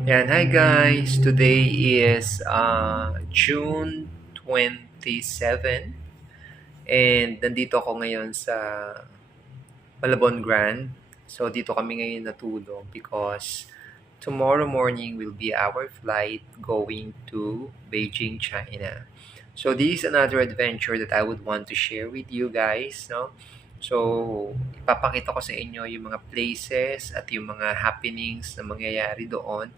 Yan, hi guys! Today is June 27 and nandito ako ngayon sa Malabon Grand. So dito kami ngayon natulog because tomorrow morning will be our flight going to Beijing, China. So this is another adventure that I would want to share with you guys, no? So, ipapakita ko sa inyo yung mga places at yung mga happenings na mangyayari doon.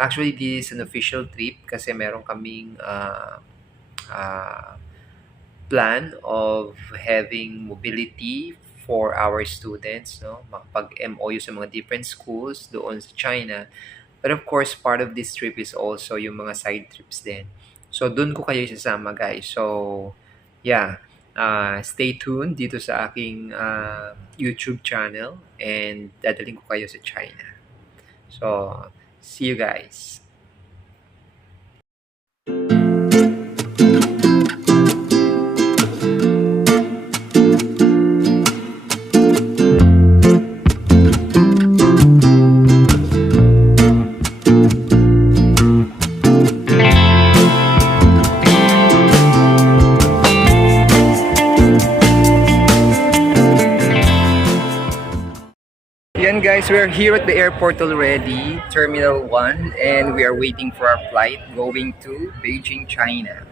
Actually, this is an official trip kasi meron kaming uh, plan of having mobility for our students, no? Makapag-MOU sa mga different schools doon sa China. But of course, part of this trip is also yung mga side trips din. So, doon ko kayo isasama, guys. So, yeah. Stay tuned dito sa aking YouTube channel and dadaling ko kayo sa China. So, see you guys. Yan guys, we're here at the airport already, Terminal 1, and we are waiting for our flight going to Beijing, China.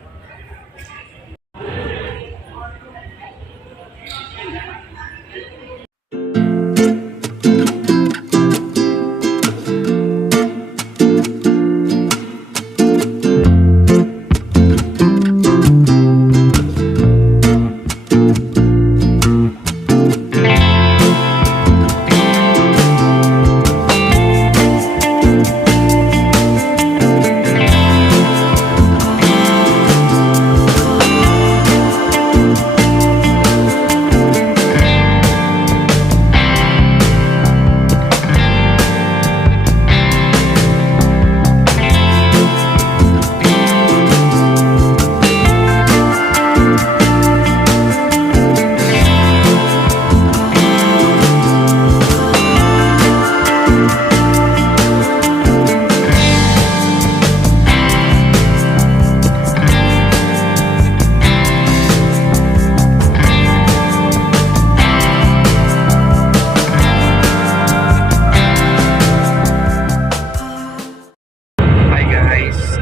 Hi guys,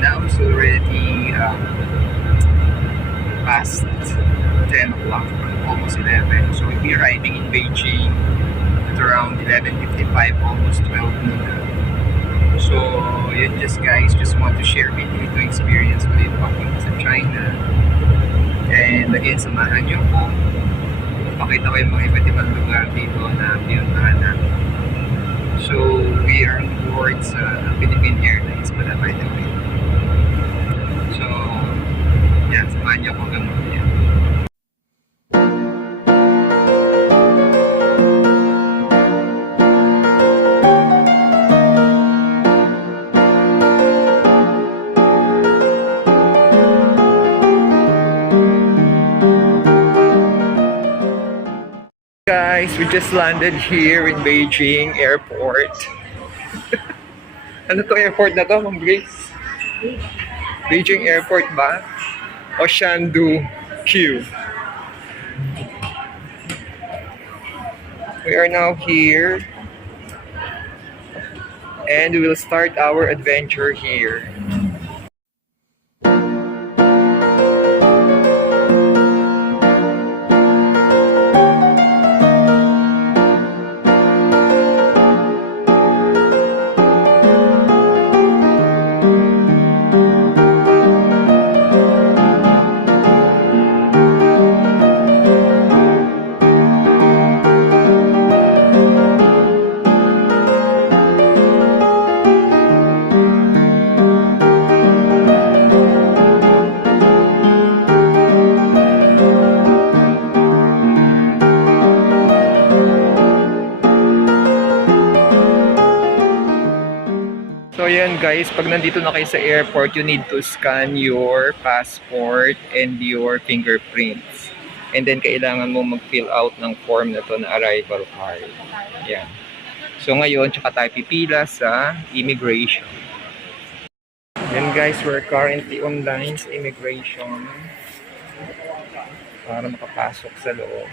now it's already past 10 o'clock, almost 11. So we'll be arriving in Beijing at around 11:55, almost 12 noon. So yun just guys, just want to share with you ito experience ko dito papunta sa China. And again, samahan niyo po. Pakita ko yung mga iba't ibang lugar dito na pinuntahan namin. So we are on board sa Philippine Airlines pala, by the way. So, yan, samahan niyo ako hanggang mamaya. Guys, we just landed here in Beijing Airport. Ano to airport na to, Ma'am Grace? Beijing Airport ba? O Shandu Q? We are now here and we will start our adventure here. So yan guys, pag nandito na kayo sa airport, you need to scan your passport and your fingerprints. And then kailangan mo mag-fill out ng form na to na arrival card. Yan. So ngayon, tsaka tayo pipila sa immigration. Then guys, we're currently online sa immigration para makapasok sa loob.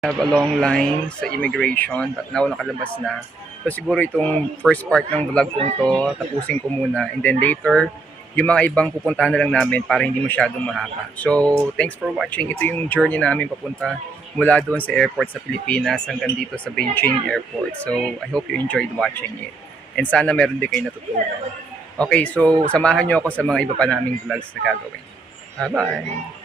I have a long line sa immigration but now nakalabas na. So siguro itong first part ng vlog kong to, tapusin ko muna and then later, yung mga ibang pupuntahan na lang namin para hindi masyadong mahaba. So thanks for watching. Ito yung journey namin papunta mula doon sa airport sa Pilipinas hanggang dito sa Beijing Airport. So I hope you enjoyed watching it. And sana meron din kayo natutunan. Okay, so samahan nyo ako sa mga iba pa naming vlogs na gagawin. Bye-bye!